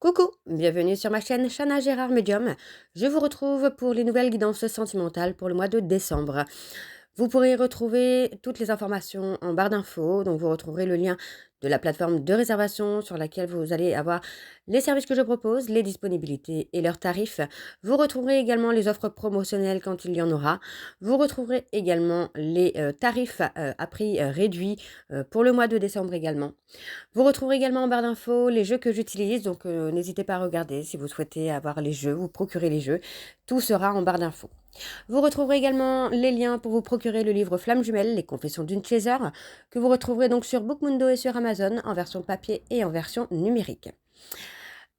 Coucou, bienvenue sur ma chaîne Chana Gérard Medium. Je vous retrouve pour les nouvelles guidances sentimentales pour le mois de décembre. Vous pourrez retrouver toutes les informations en barre d'infos, donc vous retrouverez le lien de la plateforme de réservation sur laquelle vous allez avoir les services que je propose, les disponibilités et leurs tarifs. Vous retrouverez également les offres promotionnelles quand il y en aura. Vous retrouverez également les tarifs à prix réduit pour le mois de décembre également. Vous retrouverez également en barre d'infos les jeux que j'utilise, donc n'hésitez pas à regarder si vous souhaitez avoir les jeux, vous procurer les jeux. Tout sera en barre d'infos. Vous retrouverez également les liens pour vous procurer le livre Flamme jumelle, les confessions d'une chaser, que vous retrouverez donc sur Bookmundo et sur Amazon en version papier et en version numérique.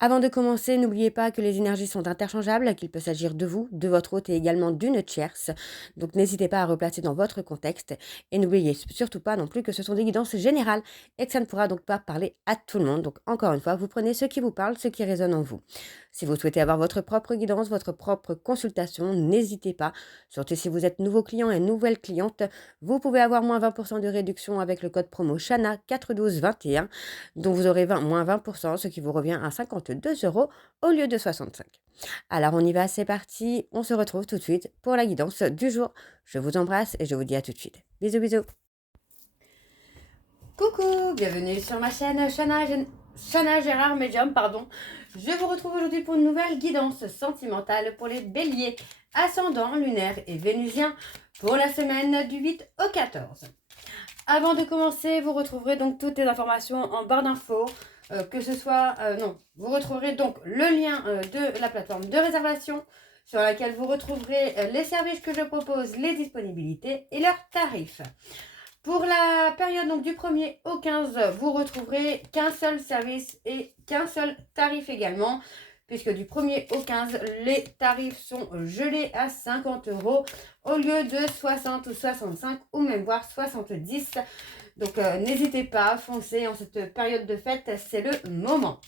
Avant de commencer, n'oubliez pas que les énergies sont interchangeables, qu'il peut s'agir de vous, de votre hôte et également d'une tierce. Donc n'hésitez pas à replacer dans votre contexte et n'oubliez surtout pas non plus que ce sont des guidances générales et que ça ne pourra donc pas parler à tout le monde. Donc encore une fois, vous prenez ce qui vous parle, ce qui résonne en vous. Si vous souhaitez avoir votre propre guidance, votre propre consultation, n'hésitez pas. Surtout si vous êtes nouveau client et nouvelle cliente, vous pouvez avoir moins 20% de réduction avec le code promo Chana 41221, dont vous aurez moins 20%, ce qui vous revient à 52 euros au lieu de 65. Alors on y va, c'est parti, on se retrouve tout de suite pour la guidance du jour. Je vous embrasse et je vous dis à tout de suite. Bisous bisous. Coucou, bienvenue sur ma chaîne Chana Gérard Medium, pardon. Je vous retrouve aujourd'hui pour une nouvelle guidance sentimentale pour les béliers, ascendant, lunaire et vénusien pour la semaine du 8 au 14. Avant de commencer, vous retrouverez donc toutes les informations en barre d'infos, vous retrouverez donc le lien de la plateforme de réservation sur laquelle vous retrouverez les services que je propose, les disponibilités et leurs tarifs. Pour la période donc du 1er au 15, vous retrouverez qu'un seul service et qu'un seul tarif également, puisque du 1er au 15, les tarifs sont gelés à 50 euros au lieu de 60 ou 65 ou même voire 70. Donc n'hésitez pas, foncez en cette période de fête, c'est le moment.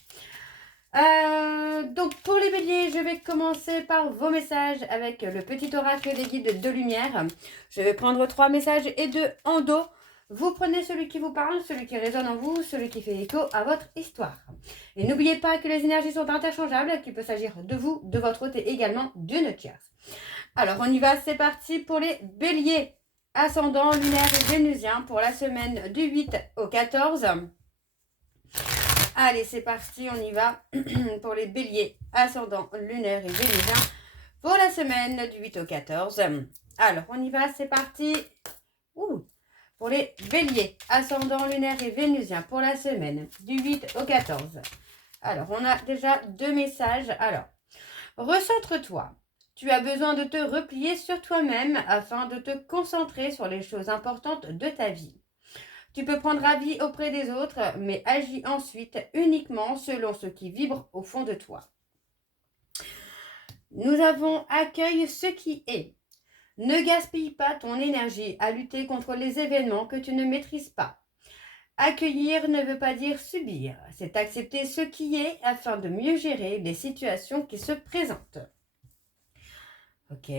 Donc pour les béliers, je vais commencer par vos messages avec le petit oracle des guides de lumière. Je vais prendre 3 messages et 2 en dos. Vous prenez celui qui vous parle, celui qui résonne en vous, celui qui fait écho à votre histoire. Et n'oubliez pas que les énergies sont interchangeables, qu'il peut s'agir de vous, de votre hôte et également d'une tierce. Alors on y va, c'est parti pour les béliers. Ascendant, lunaire et vénusien pour la semaine du 8 au 14. Allez, c'est parti, on y va pour les béliers, ascendant, lunaire et vénusien pour la semaine du 8 au 14. Alors, on y va, c'est parti. Pour les béliers, ascendant, lunaire et vénusien pour la semaine du 8 au 14. Alors, on a déjà 2 messages. Alors, recentre-toi. Tu as besoin de te replier sur toi-même afin de te concentrer sur les choses importantes de ta vie. Tu peux prendre avis auprès des autres, mais agis ensuite uniquement selon ce qui vibre au fond de toi. Nous avons accueille ce qui est. Ne gaspille pas ton énergie à lutter contre les événements que tu ne maîtrises pas. Accueillir ne veut pas dire subir, c'est accepter ce qui est afin de mieux gérer les situations qui se présentent. Ok,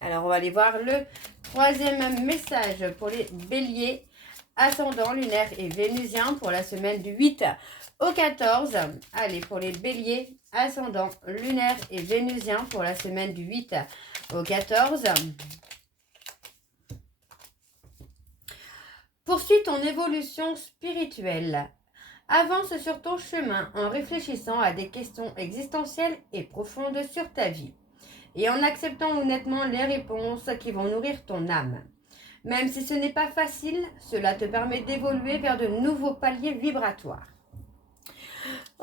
alors on va aller voir le 3e message pour les béliers, ascendant, lunaire et vénusien pour la semaine du 8 au 14. Allez, pour les béliers, ascendant, lunaire et vénusien pour la semaine du 8 au 14. Poursuis ton évolution spirituelle. Avance sur ton chemin en réfléchissant à des questions existentielles et profondes sur ta vie et en acceptant honnêtement les réponses qui vont nourrir ton âme. Même si ce n'est pas facile, cela te permet d'évoluer vers de nouveaux paliers vibratoires.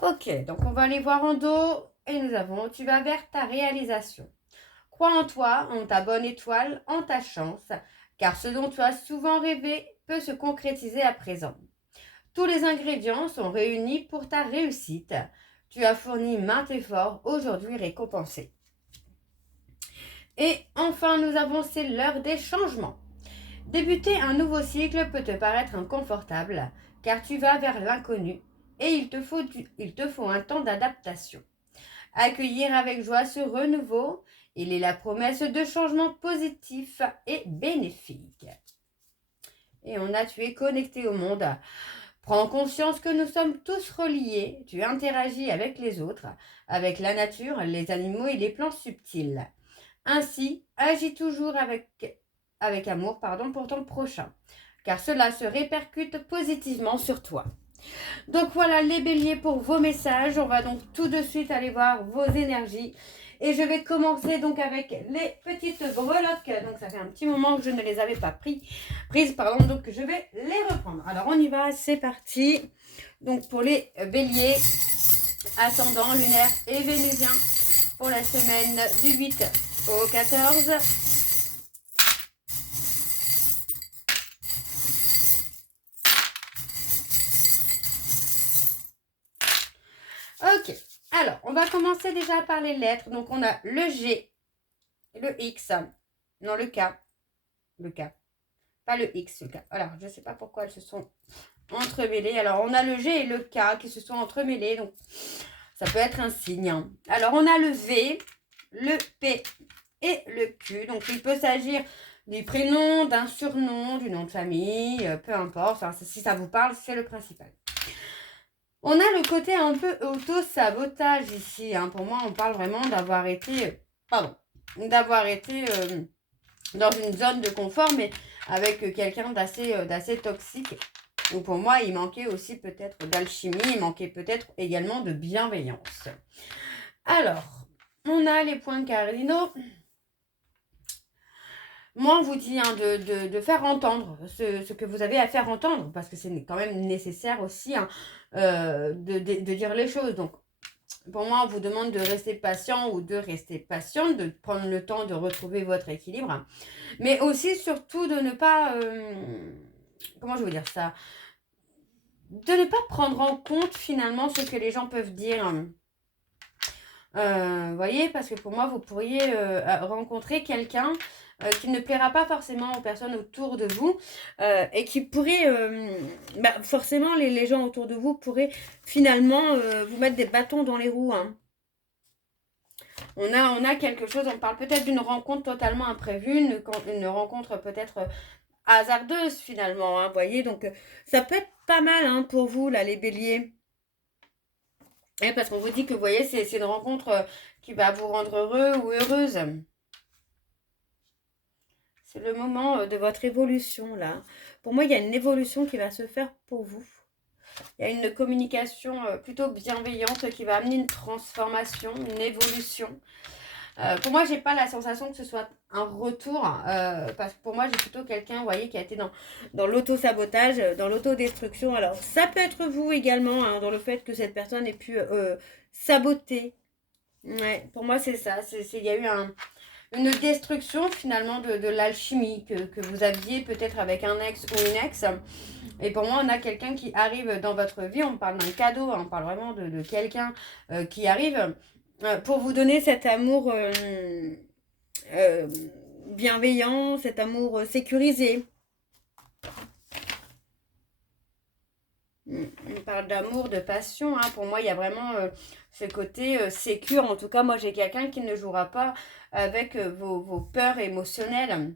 Ok, donc on va aller voir en dos et nous avons, tu vas vers ta réalisation. Crois en toi, en ta bonne étoile, en ta chance, car ce dont tu as souvent rêvé peut se concrétiser à présent. Tous les ingrédients sont réunis pour ta réussite. Tu as fourni maints efforts, aujourd'hui récompensés. Et enfin, nous avons, c'est l'heure des changements. Débuter un nouveau cycle peut te paraître inconfortable, car tu vas vers l'inconnu et il te faut un temps d'adaptation. Accueillir avec joie ce renouveau, il est la promesse de changements positifs et bénéfiques. Et on a, tu es connecté au monde. Prends conscience que nous sommes tous reliés. Tu interagis avec les autres, avec la nature, les animaux et les plantes subtiles. Ainsi, agis toujours avec amour pour ton prochain, car cela se répercute positivement sur toi. Donc voilà les béliers pour vos messages. On va donc tout de suite aller voir vos énergies. Et je vais commencer donc avec les petites breloques. Donc ça fait un petit moment que je ne les avais pas prises, donc je vais les reprendre. Alors on y va, c'est parti. Donc pour les béliers, ascendant, lunaire et vénusien, pour la semaine du 8 au 14. Ok, alors on va commencer déjà par les lettres. Donc on a le G, le X, non le K, pas le X, le K. Alors je ne sais pas pourquoi elles se sont entremêlées. Alors on a le G et le K qui se sont entremêlés, donc ça peut être un signe. Alors on a le V, le P et le Q. Donc il peut s'agir du prénom, d'un surnom, du nom de famille, peu importe. Enfin, si ça vous parle, c'est le principal. On a le côté un peu auto-sabotage ici. Pour moi, on parle vraiment d'avoir été dans une zone de confort, mais avec quelqu'un d'assez toxique. Donc pour moi, il manquait aussi peut-être d'alchimie, il manquait peut-être également de bienveillance. Alors, on a les points cardinaux. Moi, on vous dit de faire entendre ce que vous avez à faire entendre, parce que c'est quand même nécessaire aussi de dire les choses. Donc, pour moi, on vous demande de rester patient ou de rester patiente, de prendre le temps de retrouver votre équilibre, mais aussi, surtout, de ne pas... comment je veux dire ça? De ne pas prendre en compte, finalement, ce que les gens peuvent dire. Voyez, parce que pour moi, vous pourriez rencontrer quelqu'un qui ne plaira pas forcément aux personnes autour de vous et qui pourrait, forcément, les gens autour de vous pourraient finalement vous mettre des bâtons dans les roues. On a quelque chose, on parle peut-être d'une rencontre totalement imprévue, une rencontre peut-être hasardeuse finalement, vous voyez, donc ça peut être pas mal pour vous, là, les béliers. Et parce qu'on vous dit que, vous voyez, c'est une rencontre qui va vous rendre heureux ou heureuse. C'est le moment de votre évolution, là. Pour moi, il y a une évolution qui va se faire pour vous. Il y a une communication plutôt bienveillante qui va amener une transformation, une évolution. Pour moi, j'ai pas la sensation que ce soit un retour, parce que pour moi, j'ai plutôt quelqu'un, vous voyez, qui a été dans l'auto-sabotage, dans l'autodestruction. Alors, ça peut être vous également, dans le fait que cette personne ait pu saboter. Ouais, pour moi, c'est ça. Il y a eu une destruction, finalement, de l'alchimie que vous aviez peut-être avec un ex ou une ex. Et pour moi, on a quelqu'un qui arrive dans votre vie. On parle d'un cadeau, on parle vraiment de quelqu'un qui arrive pour vous donner cet amour bienveillant, cet amour sécurisé. On parle d'amour, de passion. Pour moi, il y a vraiment ce côté sécure. En tout cas, moi, j'ai quelqu'un qui ne jouera pas avec vos peurs émotionnelles.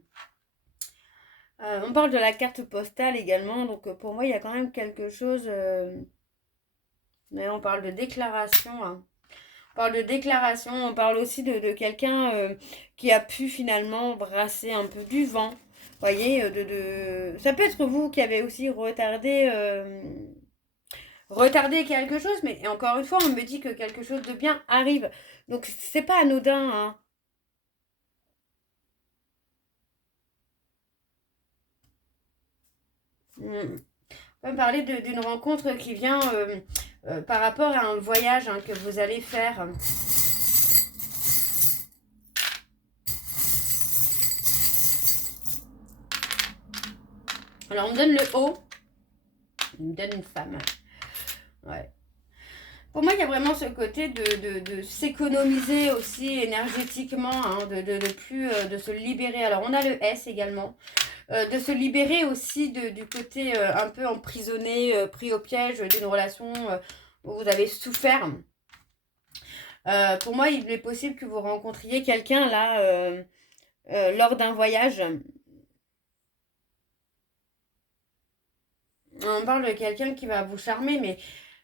On parle de la carte postale également. Donc, pour moi, il y a quand même quelque chose... mais on parle de déclaration. On parle de déclaration. On parle aussi de quelqu'un qui a pu finalement brasser un peu du vent. Vous voyez, ça peut être vous qui avez aussi retardé quelque chose, mais encore une fois, on me dit que quelque chose de bien arrive. Donc, c'est pas anodin. On peut parler d'une rencontre qui vient par rapport à un voyage que vous allez faire. Alors, on me donne le haut. On me donne une femme. Ouais. Pour moi, il y a vraiment ce côté de s'économiser aussi énergétiquement, de plus de se libérer. Alors, on a le S également. De se libérer aussi du côté un peu emprisonné, pris au piège d'une relation où vous avez souffert. Pour moi, il est possible que vous rencontriez quelqu'un là lors d'un voyage. On parle de quelqu'un qui va vous charmer, mais...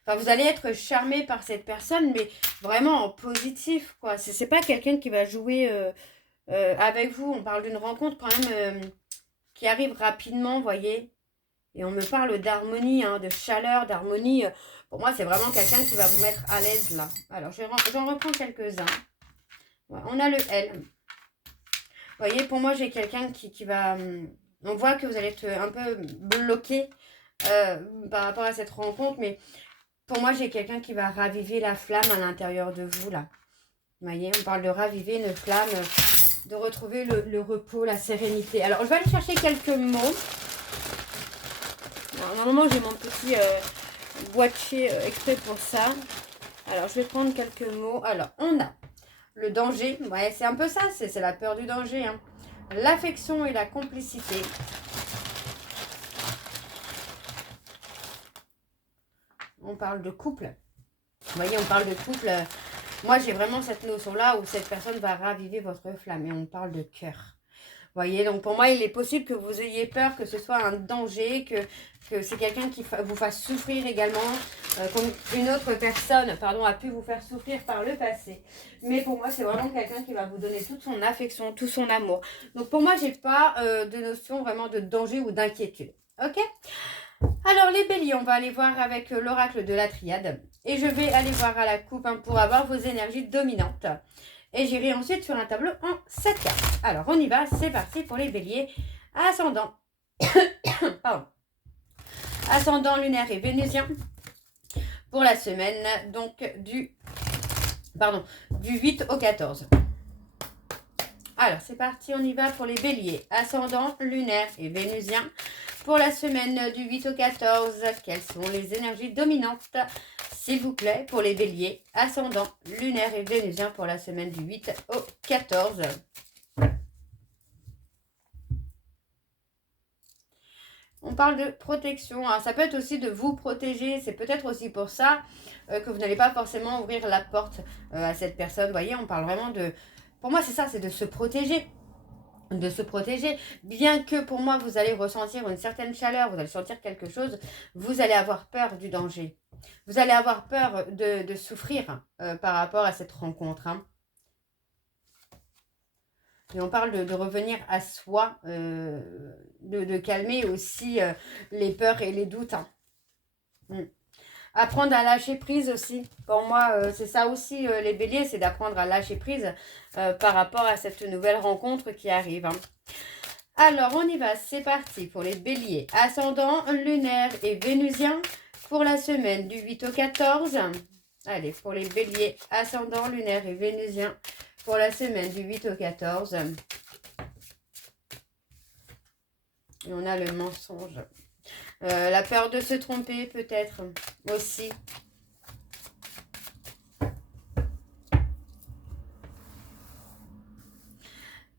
Enfin, vous allez être charmé par cette personne, mais vraiment en positif, quoi. C'est pas quelqu'un qui va jouer avec vous. On parle d'une rencontre quand même qui arrive rapidement, vous voyez. Et on me parle d'harmonie, hein, de chaleur, d'harmonie. Pour moi, c'est vraiment quelqu'un qui va vous mettre à l'aise, là. Alors, j'en reprends quelques-uns. Ouais, on a le L. Vous voyez, pour moi, j'ai quelqu'un qui va... on voit que vous allez être un peu bloqué par rapport à cette rencontre, mais... Pour moi, j'ai quelqu'un qui va raviver la flamme à l'intérieur de vous, là. Vous voyez, on parle de raviver une flamme, de retrouver le repos, la sérénité. Alors, je vais aller chercher quelques mots. Alors, normalement, j'ai mon petit boîtier exprès pour ça. Alors, je vais prendre quelques mots. Alors, on a le danger. Ouais, c'est un peu ça, c'est la peur du danger. Hein. L'affection et la complicité. On parle de couple. Vous voyez, on parle de couple. Moi, j'ai vraiment cette notion-là où cette personne va raviver votre flamme. Et on parle de cœur. Vous voyez, donc pour moi, il est possible que vous ayez peur, que ce soit un danger, que c'est quelqu'un qui vous fasse souffrir également, comme une autre personne, pardon, a pu vous faire souffrir par le passé. Mais pour moi, c'est vraiment quelqu'un qui va vous donner toute son affection, tout son amour. Donc pour moi, j'ai pas de notion vraiment de danger ou d'inquiétude. Ok ? Alors les béliers, on va aller voir avec l'oracle de la triade. Et je vais aller voir à la coupe hein, pour avoir vos énergies dominantes. Et j'irai ensuite sur un tableau en 7 cartes. Alors on y va, c'est parti pour les béliers. Ascendant. Pardon. Ascendant lunaire et vénusien. Pour la semaine, donc du 8 au 14. Alors c'est parti, on y va pour les béliers. Ascendant lunaire et vénusien. Pour la semaine du 8 au 14, quelles sont les énergies dominantes, s'il vous plaît, pour les béliers, ascendant, lunaire et vénusien pour la semaine du 8 au 14. On parle de protection. Alors, ça peut être aussi de vous protéger. C'est peut-être aussi pour ça que vous n'allez pas forcément ouvrir la porte à cette personne. Vous voyez, on parle vraiment de... Pour moi, c'est ça, c'est de se protéger. De se protéger, bien que pour moi vous allez ressentir une certaine chaleur, vous allez sentir quelque chose, vous allez avoir peur du danger, vous allez avoir peur de souffrir par rapport à cette rencontre. Hein. Et on parle de revenir à soi, de calmer aussi les peurs et les doutes. Hein. Apprendre à lâcher prise aussi. Pour moi, c'est ça aussi, les béliers, c'est d'apprendre à lâcher prise par rapport à cette nouvelle rencontre qui arrive. Hein. Alors, on y va, c'est parti pour les béliers. Ascendant, lunaire et vénusien pour la semaine du 8 au 14. Allez, pour les béliers, ascendant, lunaire et vénusien pour la semaine du 8 au 14. Et on a le mensonge. La peur de se tromper peut-être aussi.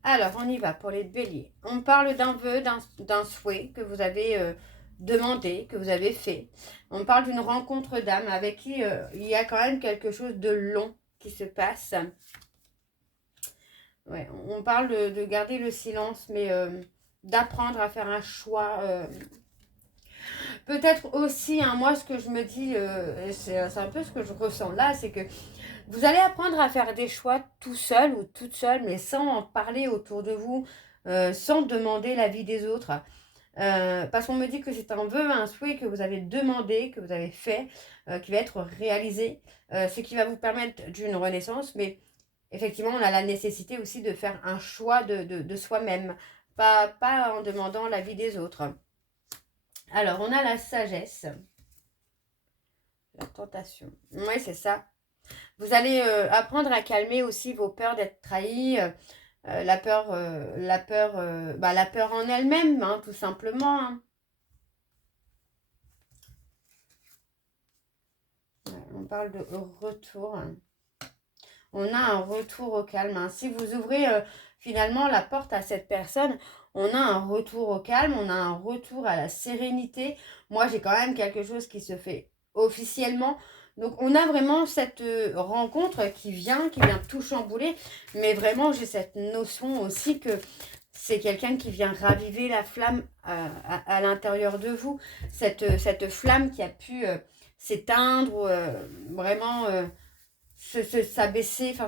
Alors, on y va pour les béliers. On parle d'un vœu, d'un souhait que vous avez demandé, que vous avez fait. On parle d'une rencontre d'âme avec qui il y a quand même quelque chose de long qui se passe. Ouais, on parle de garder le silence, mais d'apprendre à faire un choix. Peut-être aussi, hein, moi, ce que je me dis, c'est un peu ce que je ressens là, c'est que vous allez apprendre à faire des choix tout seul ou toute seule, mais sans en parler autour de vous, sans demander l'avis des autres. Parce qu'on me dit que c'est un vœu, un souhait que vous avez demandé, que vous avez fait, qui va être réalisé, ce qui va vous permettre d'une renaissance, mais effectivement, on a la nécessité aussi de faire un choix de soi-même, pas en demandant l'avis des autres. Alors, on a la sagesse, la tentation. Oui, c'est ça. Vous allez apprendre à calmer aussi vos peurs d'être trahi, la peur en elle-même, hein, tout simplement. Hein. Ouais, on parle de retour. Hein. On a un retour au calme. Hein. Si vous ouvrez finalement la porte à cette personne, on a un retour au calme, on a un retour à la sérénité. Moi, j'ai quand même quelque chose qui se fait officiellement. Donc, on a vraiment cette rencontre qui vient tout chambouler. Mais vraiment, j'ai cette notion aussi que c'est quelqu'un qui vient raviver la flamme à l'intérieur de vous. Cette flamme qui a pu s'éteindre, ou, vraiment s'abaisser, enfin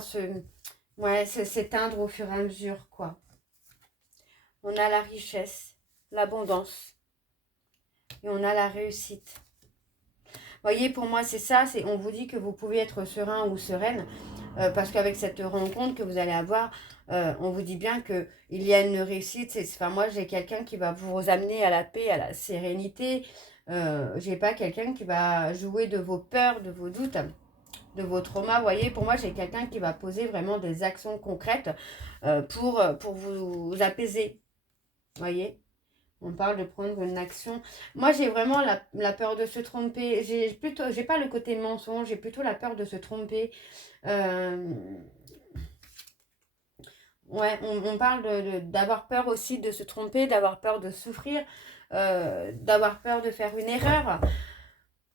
ouais, s'éteindre au fur et à mesure, quoi. On a la richesse, l'abondance et on a la réussite. Voyez, pour moi, c'est ça. On vous dit que vous pouvez être serein ou sereine parce qu'avec cette rencontre que vous allez avoir, on vous dit bien qu'il y a une réussite. Enfin, moi, j'ai quelqu'un qui va vous amener à la paix, à la sérénité. J'ai pas quelqu'un qui va jouer de vos peurs, de vos doutes, de vos traumas. Vous voyez, pour moi, j'ai quelqu'un qui va poser vraiment des actions concrètes pour vous apaiser. Vous voyez, on parle de prendre une action. Moi, j'ai vraiment la peur de se tromper. J'ai pas le côté mensonge, j'ai plutôt la peur de se tromper. Ouais, on parle d'avoir peur aussi de se tromper, d'avoir peur de souffrir, d'avoir peur de faire une erreur.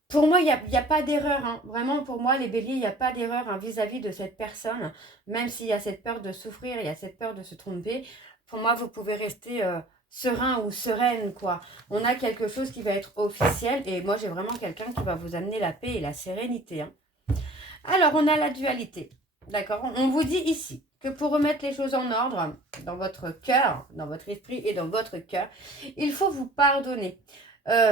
Pour moi, y a pas d'erreur, hein. Vraiment, pour moi, les béliers, il n'y a pas d'erreur hein, vis-à-vis de cette personne. Même s'il y a cette peur de souffrir, il y a cette peur de se tromper. Pour moi, vous pouvez rester serein ou sereine, quoi. On a quelque chose qui va être officiel. Et moi, j'ai vraiment quelqu'un qui va vous amener la paix et la sérénité. Hein. Alors, on a la dualité. D'accord? On vous dit ici que pour remettre les choses en ordre dans votre cœur, dans votre esprit et dans votre cœur, il faut vous pardonner.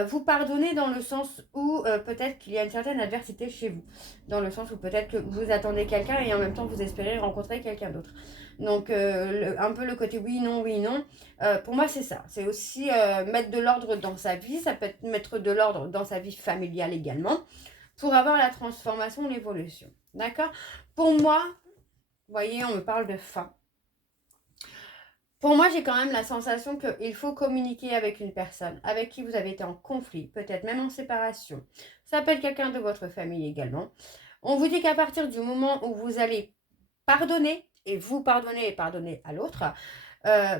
Vous pardonner dans le sens où peut-être qu'il y a une certaine adversité chez vous. Dans le sens où peut-être que vous attendez quelqu'un et en même temps vous espérez rencontrer quelqu'un d'autre. Donc un peu le côté oui, non, oui, non. Pour moi c'est ça. C'est aussi mettre de l'ordre dans sa vie. Ça peut être mettre de l'ordre dans sa vie familiale également. Pour avoir la transformation, l'évolution. D'accord? Pour moi, vous voyez, on me parle de fin. Pour moi, j'ai quand même la sensation qu'il faut communiquer avec une personne avec qui vous avez été en conflit, peut-être même en séparation. Ça peut être quelqu'un de votre famille également. On vous dit qu'à partir du moment où vous allez pardonner, et vous pardonner et pardonner à l'autre,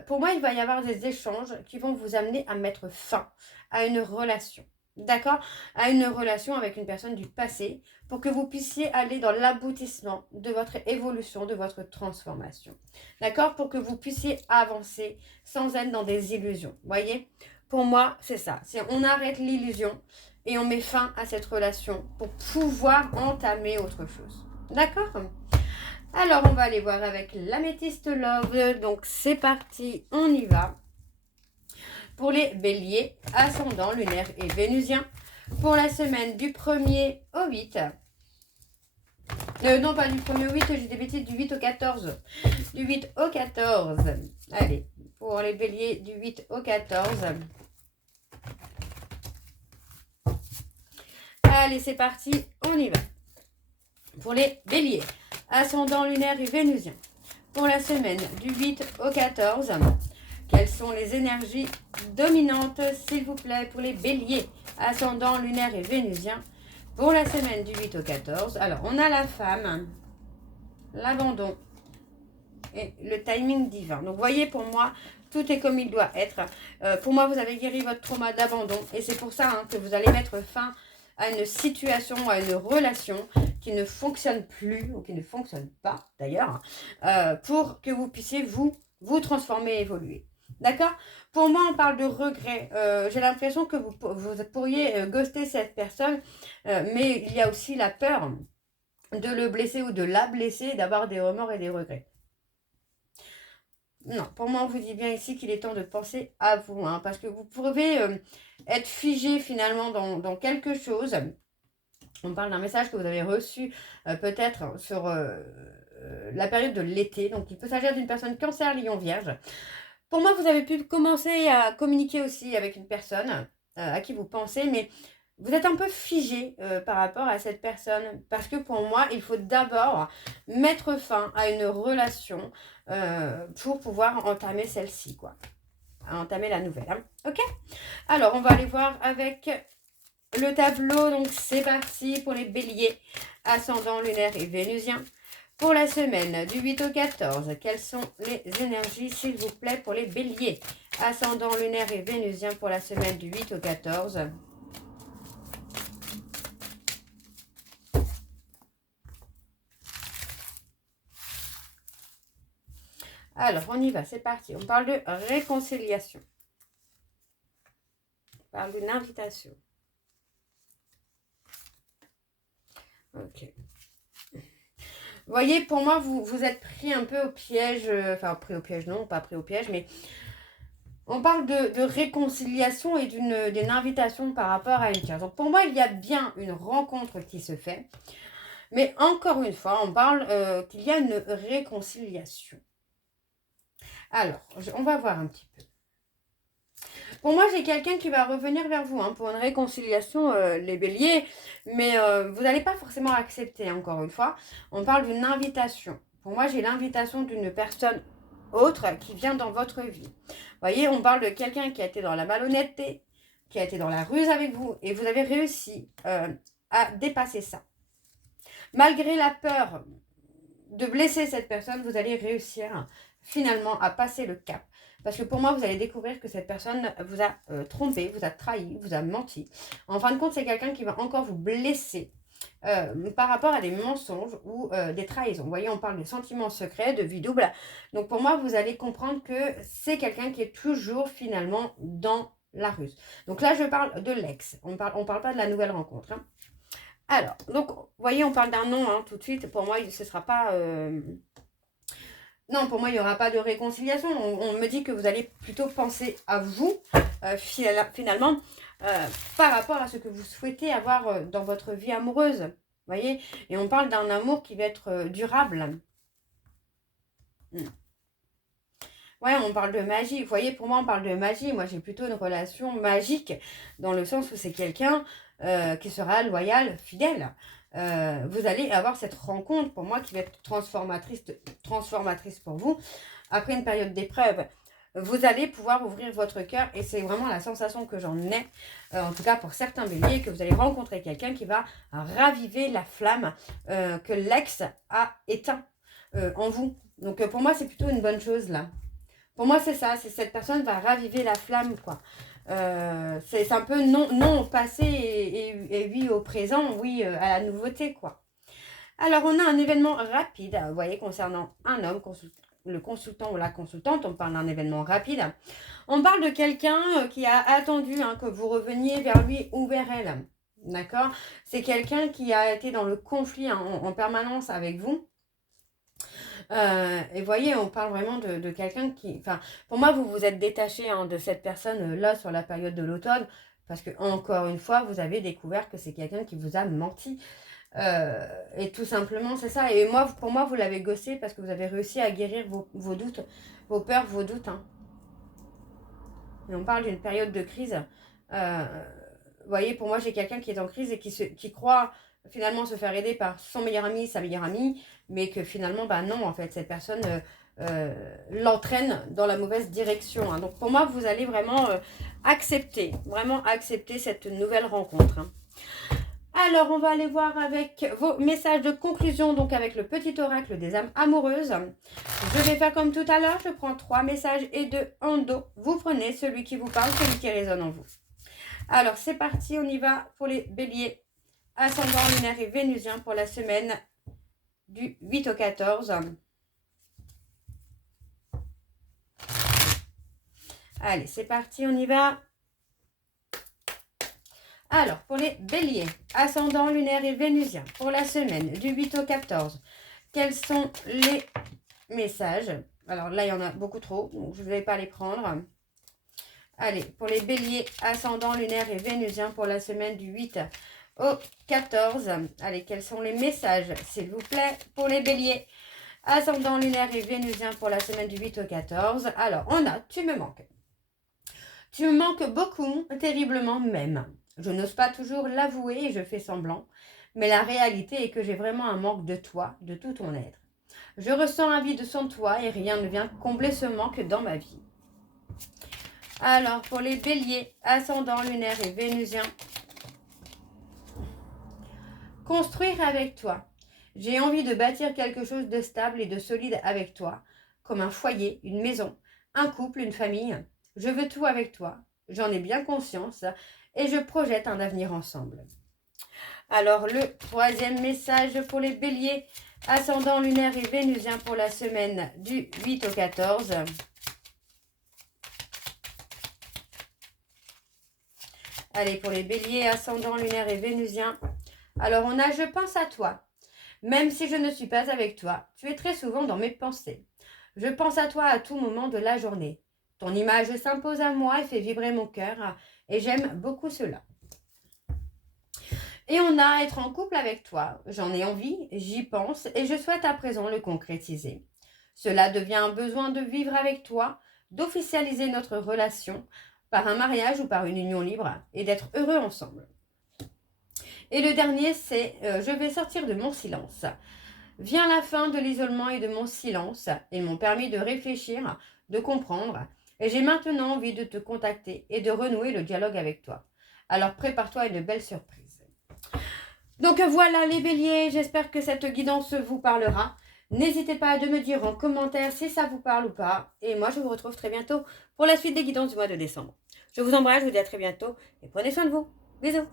pour moi, il va y avoir des échanges qui vont vous amener à mettre fin à une relation. D'accord? À une relation avec une personne du passé pour que vous puissiez aller dans l'aboutissement de votre évolution, de votre transformation. D'accord? Pour que vous puissiez avancer sans être dans des illusions. Voyez? Pour moi, c'est ça. On arrête l'illusion et on met fin à cette relation pour pouvoir entamer autre chose. D'accord? Alors, on va aller voir avec l'améthyste love. Donc, c'est parti, on y va. Pour les béliers, ascendant, lunaire et vénusien. Pour la semaine du 1er au 8. Non, pas du 1er au 8, j'ai des bêtises, du 8 au 14. Du 8 au 14. Allez, pour les béliers, du 8 au 14. Allez, c'est parti, on y va. Pour les béliers, ascendant, lunaire et vénusien. Pour la semaine du 8 au 14, quelles sont les énergies dominantes, s'il vous plaît, pour les béliers, ascendant, lunaire et vénusien, pour la semaine du 8 au 14. Alors, on a la femme, l'abandon et le timing divin. Donc, voyez, pour moi, tout est comme il doit être. Pour moi, vous avez guéri votre trauma d'abandon et c'est pour ça que vous allez mettre fin à une situation, à une relation qui ne fonctionne plus ou qui ne fonctionne pas d'ailleurs, pour que vous puissiez vous transformer et évoluer. D'accord? Pour moi, on parle de regret. J'ai l'impression que vous pourriez ghoster cette personne, mais il y a aussi la peur de le blesser ou de la blesser, d'avoir des remords et des regrets. Non, pour moi, on vous dit bien ici qu'il est temps de penser à vous, hein, parce que vous pouvez être figé finalement dans quelque chose. On parle d'un message que vous avez reçu peut-être sur la période de l'été. Donc, il peut s'agir d'une personne cancer, lion, vierge. Pour moi, vous avez pu commencer à communiquer aussi avec une personne à qui vous pensez, mais vous êtes un peu figé par rapport à cette personne. Parce que pour moi, il faut d'abord mettre fin à une relation pour pouvoir entamer celle-ci, quoi. Entamer la nouvelle. Hein. Ok? Alors, on va aller voir avec le tableau. Donc, c'est parti pour les béliers, ascendant, lunaire et vénusien. Pour la semaine du 8 au 14, quelles sont les énergies, s'il vous plaît, pour les béliers, ascendant, lunaire et vénusien pour la semaine du 8 au 14? Alors, on y va, c'est parti. On parle de réconciliation. On parle d'une invitation. Ok. Vous voyez, pour moi, vous êtes pris un peu au piège. Enfin, pris au piège, non, pas pris au piège, mais on parle de réconciliation et d'une invitation par rapport à une tierce. Donc, pour moi, il y a bien une rencontre qui se fait. Mais encore une fois, on parle qu'il y a une réconciliation. Alors, on va voir un petit peu. Pour moi, j'ai quelqu'un qui va revenir vers vous pour une réconciliation, les béliers, mais vous n'allez pas forcément accepter, encore une fois. On parle d'une invitation. Pour moi, j'ai l'invitation d'une personne autre qui vient dans votre vie. Vous voyez, on parle de quelqu'un qui a été dans la malhonnêteté, qui a été dans la ruse avec vous, et vous avez réussi à dépasser ça. Malgré la peur de blesser cette personne, vous allez réussir finalement à passer le cap. Parce que pour moi, vous allez découvrir que cette personne vous a trompé, vous a trahi, vous a menti. En fin de compte, c'est quelqu'un qui va encore vous blesser par rapport à des mensonges ou des trahisons. Vous voyez, on parle de sentiments secrets, de vie double. Donc pour moi, vous allez comprendre que c'est quelqu'un qui est toujours finalement dans la ruse. Donc là, je parle de l'ex. On parle pas de la nouvelle rencontre. Alors, donc, vous voyez, on parle d'un nom tout de suite. Pour moi, ce ne sera pas... Non, pour moi, il n'y aura pas de réconciliation. On me dit que vous allez plutôt penser à vous, finalement, par rapport à ce que vous souhaitez avoir dans votre vie amoureuse. Vous voyez? Et on parle d'un amour qui va être durable. Ouais, on parle de magie. Vous voyez, pour moi, on parle de magie. Moi, j'ai plutôt une relation magique, dans le sens où c'est quelqu'un qui sera loyal, fidèle. Vous allez avoir cette rencontre, pour moi, qui va être transformatrice pour vous. Après une période d'épreuve, vous allez pouvoir ouvrir votre cœur, et c'est vraiment la sensation que j'en ai, en tout cas pour certains béliers, que vous allez rencontrer quelqu'un qui va raviver la flamme que l'ex a éteint en vous. Donc pour moi, c'est plutôt une bonne chose là. Pour moi, c'est ça, c'est cette personne va raviver la flamme, quoi. C'est un peu non au passé et oui au présent, oui à la nouveauté, quoi. Alors, on a un événement rapide, vous voyez, concernant un homme, le consultant ou la consultante, on parle d'un événement rapide. On parle de quelqu'un qui a attendu que vous reveniez vers lui ou vers elle, d'accord? C'est quelqu'un qui a été dans le conflit en permanence avec vous. Et voyez, on parle vraiment de quelqu'un qui... Enfin, pour moi, vous vous êtes détaché de cette personne-là sur la période de l'automne, parce que, encore une fois, vous avez découvert que c'est quelqu'un qui vous a menti. Et tout simplement, c'est ça. Et moi, pour moi, vous l'avez gossé parce que vous avez réussi à guérir vos doutes, vos peurs, vos doutes. Et on parle d'une période de crise. Vous voyez, pour moi, j'ai quelqu'un qui est en crise et qui croit finalement se faire aider par son meilleur ami, sa meilleure amie, mais que finalement, non, en fait, cette personne l'entraîne dans la mauvaise direction. Donc pour moi, vous allez vraiment accepter cette nouvelle rencontre. Alors, on va aller voir avec vos messages de conclusion, donc avec le petit oracle des âmes amoureuses. Je vais faire comme tout à l'heure, je prends 3 messages et 2 en dos. Vous prenez celui qui vous parle, celui qui résonne en vous. Alors, c'est parti, on y va pour les béliers, ascendant lunaire et vénusien pour la semaine du 8 au 14. Allez, c'est parti, on y va. Alors, pour les béliers, ascendant lunaire et vénusien, pour la semaine du 8 au 14, quels sont les messages? Alors là, il y en a beaucoup trop, donc je ne vais pas les prendre. Allez, pour les béliers, ascendant lunaire et vénusien, pour la semaine du 8 au 14. Allez, quels sont les messages, s'il vous plaît, pour les béliers, ascendant lunaire et vénusien, pour la semaine du 8 au 14. Alors, on a, tu me manques. Tu me manques beaucoup, terriblement même. Je n'ose pas toujours l'avouer et je fais semblant, mais la réalité est que j'ai vraiment un manque de toi, de tout ton être. Je ressens un vide sans toi et rien ne vient combler ce manque dans ma vie. Alors, pour les béliers, ascendant lunaire et vénusien, construire avec toi. J'ai envie de bâtir quelque chose de stable et de solide avec toi, comme un foyer, une maison, un couple, une famille. Je veux tout avec toi, j'en ai bien conscience et je projette un avenir ensemble. Alors, le 3e message pour les béliers, Ascendant lunaire et vénusien pour la semaine du 8 au 14. Allez, pour les béliers, ascendant lunaire et vénusien. Alors, on a « Je pense à toi. Même si je ne suis pas avec toi, tu es très souvent dans mes pensées. Je pense à toi à tout moment de la journée. Ton image s'impose à moi et fait vibrer mon cœur, et j'aime beaucoup cela. » Et on a « Être en couple avec toi. J'en ai envie, j'y pense, et je souhaite à présent le concrétiser. Cela devient un besoin de vivre avec toi, d'officialiser notre relation par un mariage ou par une union libre, et d'être heureux ensemble. » Et le dernier, c'est « Je vais sortir de mon silence. » Vient la fin de l'isolement et de mon silence. Ils m'ont permis de réfléchir, de comprendre, et j'ai maintenant envie de te contacter et de renouer le dialogue avec toi. Alors prépare-toi à une belle surprise. Donc voilà les béliers, j'espère que cette guidance vous parlera. N'hésitez pas à me dire en commentaire si ça vous parle ou pas. Et moi, je vous retrouve très bientôt pour la suite des guidances du mois de décembre. Je vous embrasse, je vous dis à très bientôt et prenez soin de vous. Bisous.